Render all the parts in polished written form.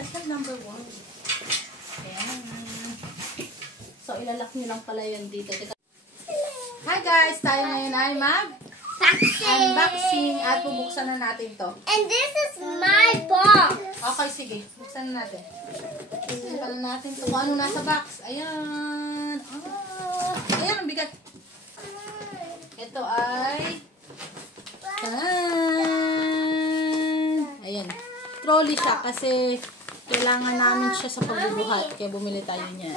That's the number 1. Ayan. So, ilalak nyo lang pala yun dito. Hi guys! Tayo ngayon ay unboxing at bubuksan na natin to. And this is my box. Okay, sige. Buksan na natin. Buksan pala natin to. Kung ano nasa box. Ayan. Ayan, ang bigat. Ito ay ayan. Trolley siya kasi kailangan namin siya sa pagbubuhat. Kaya bumili tayo niyan.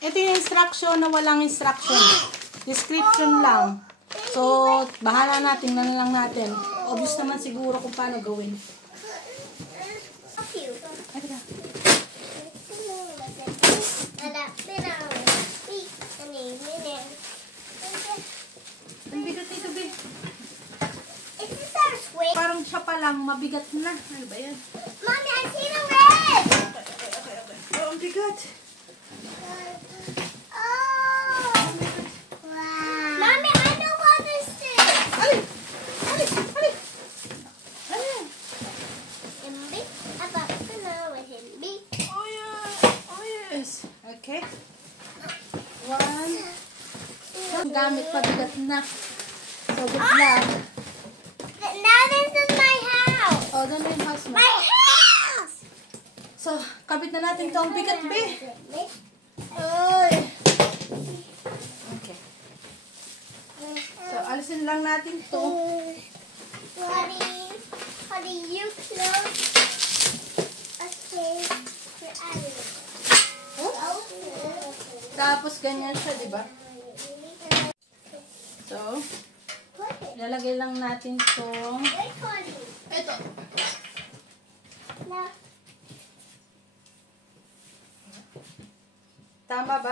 Ito yung instruction na walang instruction. Description lang. So, bahala natin. Na lang natin. Obvious naman siguro kung paano gawin. Ang bigat nito, be. Parang siya pa lang, mabigat na. Ano ba yan? Mommy, I see the red! Okay. Oh, ang bigat. Oh! Wow! Mommy, I know what this is! Alin! Himbi? Apa ko na with himbi? Oh, yeah. Oh, yes. Okay. 1. Ang gamit, pabigat na. So, good luck. Now this is my house! Oh, doon na yung house mo. My house! So, kabit na natin itong bigat, be. Ay. Okay. So, alisin lang natin to. How do you close? Okay. We're out of it. Tapos, ganyan siya, di ba? So, ilalagay lang natin itong ito. Tama ba?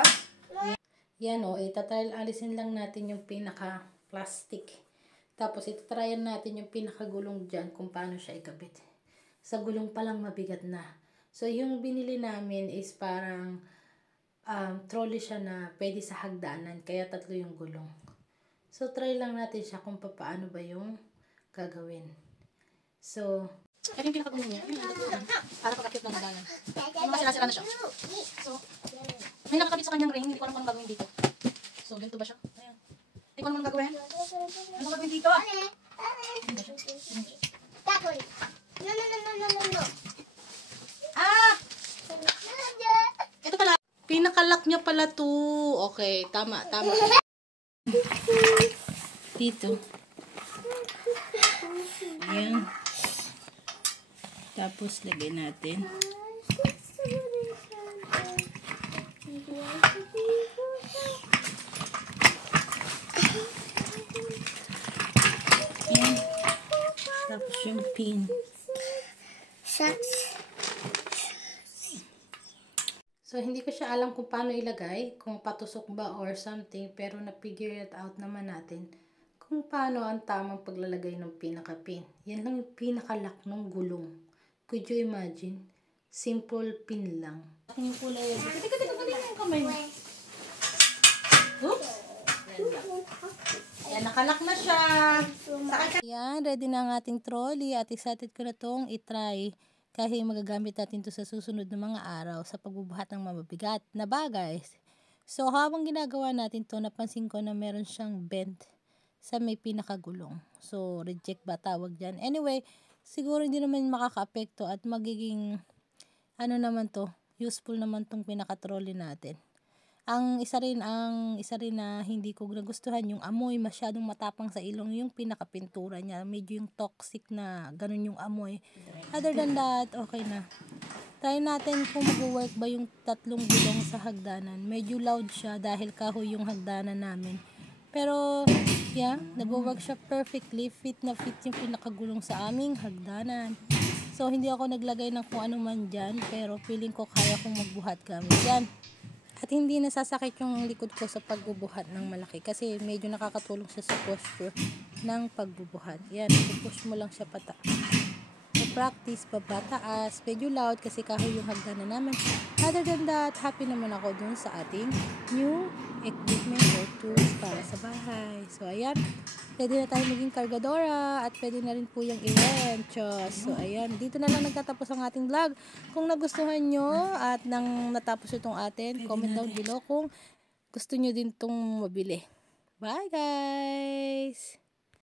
Yan o, alisin lang natin yung pinaka-plastic. Tapos itatryan natin yung pinaka-gulong dyan kung paano siya ikabit. Sa gulong pa lang mabigat na. So yung binili namin is parang trolley siya na pwede sa hagdanan. Kaya 3 yung gulong. So try lang natin siya kung paano ba yung gagawin. So, ito yung pinaka-gulong niya. Para pag-akit ng hagdanan. Mga sira-sira na siya. So, may nakakabit sa kanyang ring, hindi ko alam kung anong gagawin dito. So, ganito ba siya? Ayan. Hindi ko alam anong gagawin. Anong gagawin dito? No. Ah! Ito pala. Pinakalock niya pala to. Okay, tama. Dito. Ayan. Tapos, lagay natin. Ayan. Tapos yung pin. So, hindi ko siya alam kung paano ilagay, kung patusok ba or something, pero na-figure it out naman natin kung paano ang tamang paglalagay ng pinaka-pin. Yan lang yung pinaka-lock ng gulong. Could you imagine? Simple pin lang. Yung kulay. Teka, yung kamay mo. Oops! Ayan, nakalock na siya. Ayan, ready na ang ating trolley at excited ko na itong itry. Kasi magagamit natin ito sa susunod na mga araw sa pagbubuhat ng mabibigat na bagay. So, habang ginagawa natin ito, napansin ko na meron siyang bend sa may pinakagulong. So, reject ba tawag dyan? Anyway, siguro hindi naman makaka-apekto at magiging, useful naman tong pinaka-trolley natin. Ang isa rin na hindi ko nagustuhan yung amoy, masyadong matapang sa ilong yung pinakapintura niya. Medyo yung toxic na ganun yung amoy. Other than that, okay na. Try natin kung mag-work ba yung 3 gulong sa hagdanan. Medyo loud siya dahil kahoy yung hagdanan namin. Pero, yeah, nag-work siya perfectly. Fit na fit yung pinakagulong sa aming hagdanan. So, hindi ako naglagay ng kung ano man dyan. Pero, feeling ko kaya kong magbuhat gamit yan. At hindi nasasakit yung likod ko sa pagbubuhat ng malaki. Kasi medyo nakakatulong siya sa posture ng pagbubuhat. Yan, push mo lang siya pata. So, practice, papataas, medyo loud kasi kahoy yung hagdanan namin. Other than that, happy naman ako dun sa ating new equipment or tools para sa bahay. So, ayan. Pwede na tayo maging kargadora at pwede na rin po yung i-wrench. So, ayan. Dito na lang nagtatapos ang ating vlog. Kung nagustuhan nyo at nang natapos itong atin, comment down below kung gusto nyo din itong mabili. Bye, guys!